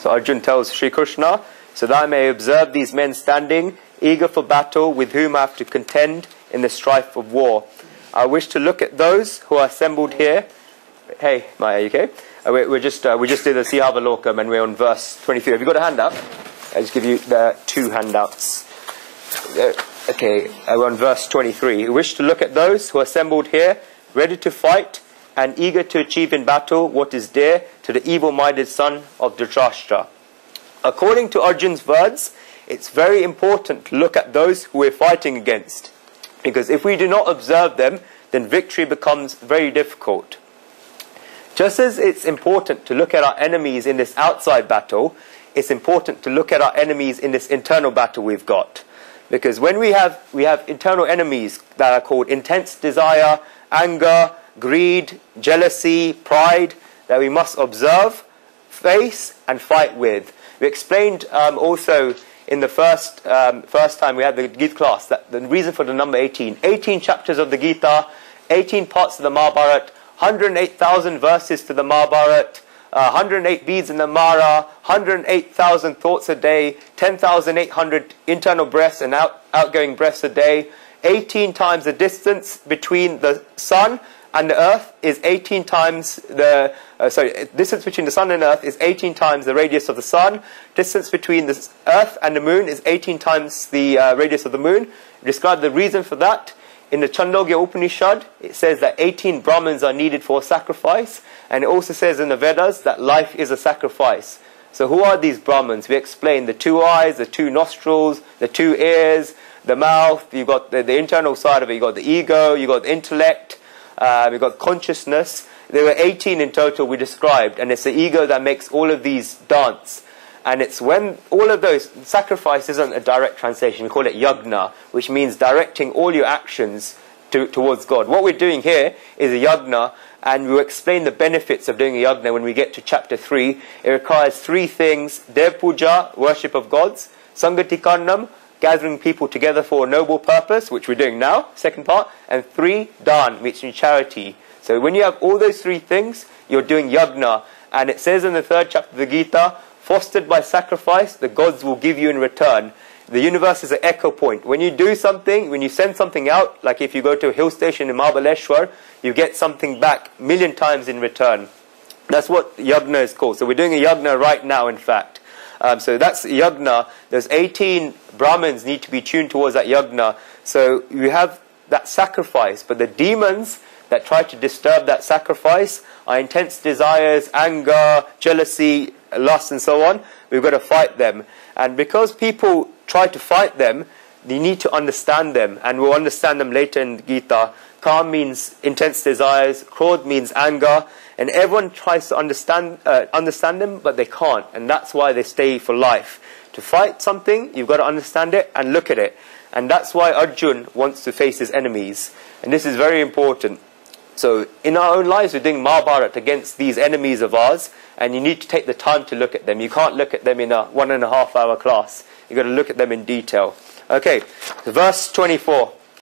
So Arjun tells Sri Krishna, so that I may observe these men standing, eager for battle, with whom I have to contend in the strife of war. I wish to look at those who are assembled here. Hey, Maya, are you okay? We just did the Sihavalokam and we're on verse 23. Have you got a handout? I'll just give you the 2 handouts. Okay, we're on verse 23. I wish to look at those who are assembled here, ready to fight and eager to achieve in battle what is dear to the evil-minded son of Dhrtarāṣṭra. According to Arjun's words, it's very important to look at those who we're fighting against. Because if we do not observe them, then victory becomes very difficult. Just as it's important to look at our enemies in this outside battle, it's important to look at our enemies in this internal battle we've got. Because when we have internal enemies that are called intense desire, anger, greed, jealousy, pride, that we must observe, face, and fight with. We explained also in the first time we had the Gita class that the reason for the number 18. 18 chapters of the Gita, 18 parts of the Mahabharata, 108,000 verses to the Mahabharata, 108 beads in the Mara, 108,000 thoughts a day, 10,800 internal breaths and outgoing breaths a day. 18 times the distance between the sun and the earth is 18 times the distance between the sun and earth is 18 times the radius of the sun. Distance between the earth and the moon is 18 times the radius of the moon. Describe the reason for that. In the Chandogya Upanishad, it says that 18 Brahmins are needed for sacrifice, and it also says in the Vedas that life is a sacrifice. So who are these Brahmins? We explain the 2 eyes, the 2 nostrils, the 2 ears, the mouth. You've got the internal side of it. You've got the ego, you've got the intellect, you've got consciousness. There were 18 in total we described, and it's the ego that makes all of these dance. And it's when all of those, sacrifice isn't a direct translation, we call it yagna, which means directing all your actions towards God. What we're doing here is a yagna, and we'll explain the benefits of doing a yagna when we get to chapter 3. It requires 3 things: Dev Puja, worship of gods; Sangati Karnam, gathering people together for a noble purpose, which we're doing now, second part; and 3, Dan, which means charity. So when you have all those 3 things, you're doing yagna. And it says in the 3rd chapter of the Gita, fostered by sacrifice, the gods will give you in return. The universe is an echo point. When you do something, when you send something out, like if you go to a hill station in Mahabaleshwar, you get something back 1,000,000 times in return. That's what yagna is called. So we're doing a yagna right now, in fact. So that's yagna. There's 18 Brahmins need to be tuned towards that yagna. So you have that sacrifice, but the demons that try to disturb that sacrifice are intense desires, anger, jealousy, lust, and so on. We've got to fight them. And because people try to fight them, you need to understand them, and we'll understand them later in the Gita. Kam means intense desires, Krodh means anger, and everyone tries to understand them, but they can't, and that's why they stay for life. To fight something, you've got to understand it and look at it. And that's why Arjun wants to face his enemies. And this is very important. So in our own lives, we're doing Mahabharata against these enemies of ours, and you need to take the time to look at them. You can't look at them in a 1.5 hour class. You've got to look at them in detail. Okay, verse 24.